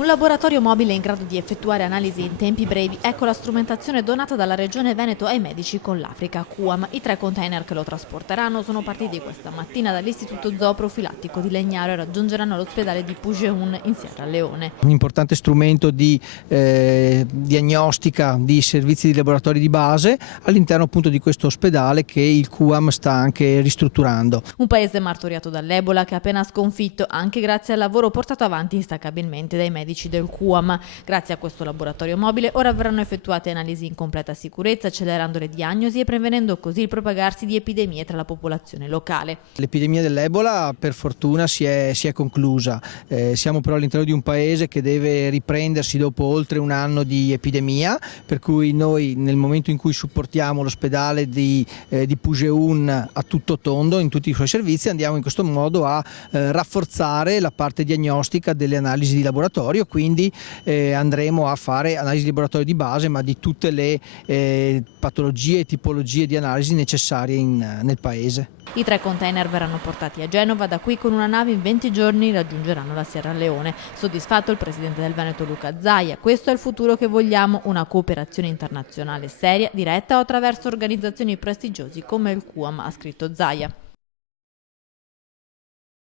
Un laboratorio mobile in grado di effettuare analisi in tempi brevi, ecco la strumentazione donata dalla Regione Veneto ai medici con l'Africa QAM. I 3 container che lo trasporteranno sono partiti questa mattina dall'Istituto Zooprofilattico di Legnaro e raggiungeranno l'ospedale di Pugeun in Sierra Leone. Un importante strumento di diagnostica di servizi di laboratori di base all'interno appunto di questo ospedale che il QAM sta anche ristrutturando. Un paese martoriato dall'Ebola che ha appena sconfitto anche grazie al lavoro portato avanti instaccabilmente dai medici del QAM. Grazie a questo laboratorio mobile ora verranno effettuate analisi in completa sicurezza, accelerando le diagnosi e prevenendo così il propagarsi di epidemie tra la popolazione locale. L'epidemia dell'Ebola per fortuna si è conclusa, siamo però all'interno di un paese che deve riprendersi dopo oltre un anno di epidemia, per cui noi nel momento in cui supportiamo l'ospedale di Pugeun a tutto tondo in tutti i suoi servizi andiamo in questo modo a rafforzare la parte diagnostica delle analisi di laboratorio, quindi andremo a fare analisi di laboratorio di base ma di tutte le patologie e tipologie di analisi necessarie nel paese. I 3 container verranno portati a Genova, da qui con una nave in 20 giorni raggiungeranno la Sierra Leone. Soddisfatto il presidente del Veneto Luca Zaia, questo è il futuro che vogliamo, una cooperazione internazionale seria, diretta o attraverso organizzazioni prestigiosi come il QAM, ha scritto Zaia.